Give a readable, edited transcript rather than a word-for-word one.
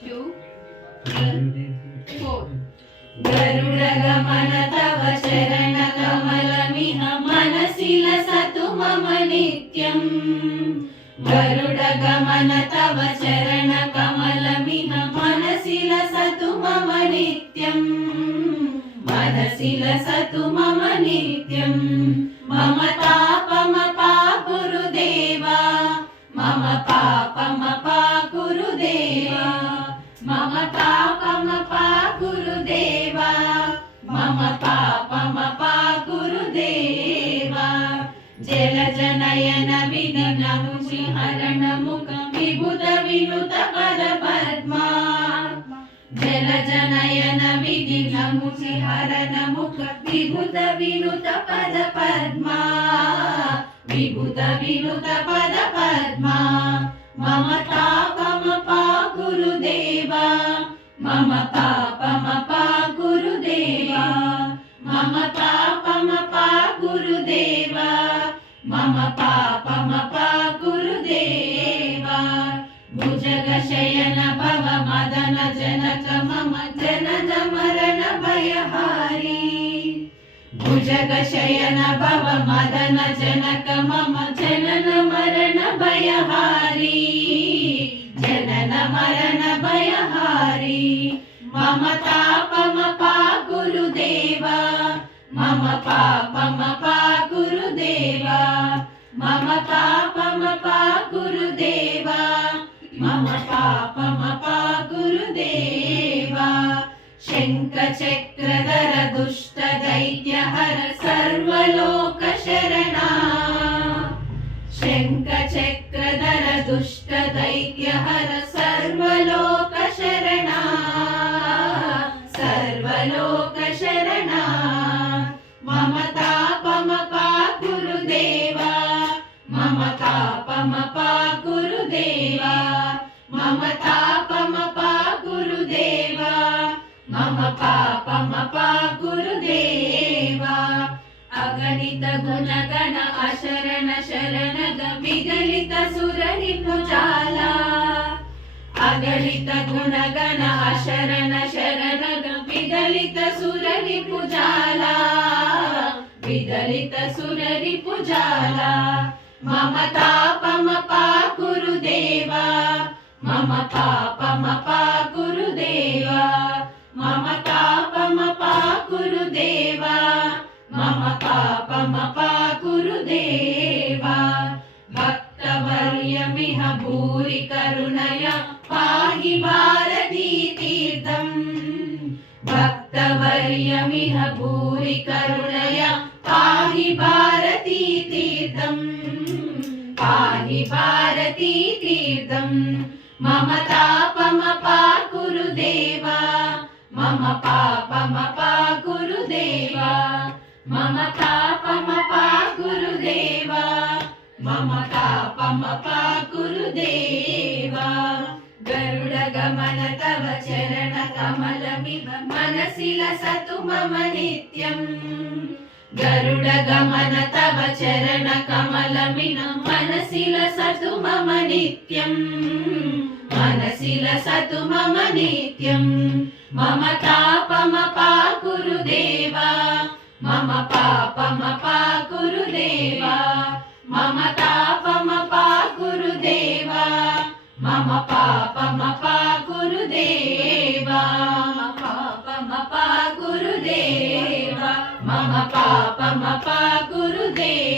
2 4 गरुडगमन तव चरणकमलमिह मनसि लसतु मम नित्यम् गरुडगमन तव चरणकमलमिह मनसि लसतु मम नित्यम् मनसि लसतु मम नित्यम् मम तापमपा गुरुदेवा मम पापमपा गुरुदेवा मम पापमपा गुरुदेवा मम पापमपा गुरुदेवा जलजनयन विघ्नमुचिहरण मुख विभुत विनुत पद पद्मा जलजनयन विघ्नमुचिहरण मुख विभुत विनुत पद पद्मा विभुत विनुत पद पद्मा मम तापमपा गुरुदेवा मम पापमपा गुरुदेवा मम पापमपा गुरुदेवा मम पापमपा गुरुदेवा भुजगशयन भव मदन जनक मम जनन मरण भयहारी भुजगशयन भव मदन जनक मम जनन मरण भयहारी जनन मरण भयहारी मम तापमपा गुरुदेवा मम पापमपा गुरुदेवा मम पापमपा गुरुदेवा मम पापमपा गुरुदेवा शङ्खचक्रधर दुष्ट दैत्यहर सर्वलोक शरणा शङ्खचक्रधर दुष्ट दैत्यहर सर्वलोक शरणा सर्वलोक शरणा मम तापमपा गुरुदेवा मम तापमपा गुरुदेवा मम तापमपा गुरुदेवा मम पापमपा गुरुदेवा अगणित गुणगण अशरण शरणग विगलित सुररिपुजाला अगणित गुणगण अशरण शरणग विगलित सुररिपुजाला विगलित सुररिपुजाला मम तापमपा गुरुदेवा मम पापमपा गुरुदेवा मम तापमपा गुरुदेवा मम पापमपा गुरुदेवा भक्तवर्यमिह भूरि करुणया पाहि भारती तीर्थम् भक्तवर्यमिह भूरि करुणया पाहि भारती तीर्थम् पाहि भारती तीर्थम् मम तापमपा गुरुदेवा मम पापमपा गुरुदेवा मम तापमपा गुरुदेवा मम पापमपा गुरुदेवा गरुडगमन तव चरणकमलमिव मनसि लसतु मम नित्यम् गरुडगमन तव चरणकमलमिव मनसि लसतु मम नित्यम् मनसि लसतु मम नित्यम् मम तापमपा गुरुदेवा मम पापमपा गुरुदेवा मम तापमपा गुरुदेवा मम पापमपा गुरुदेवा मम पापमपा गुरुदेवा मम पापमपा गुरुदेवा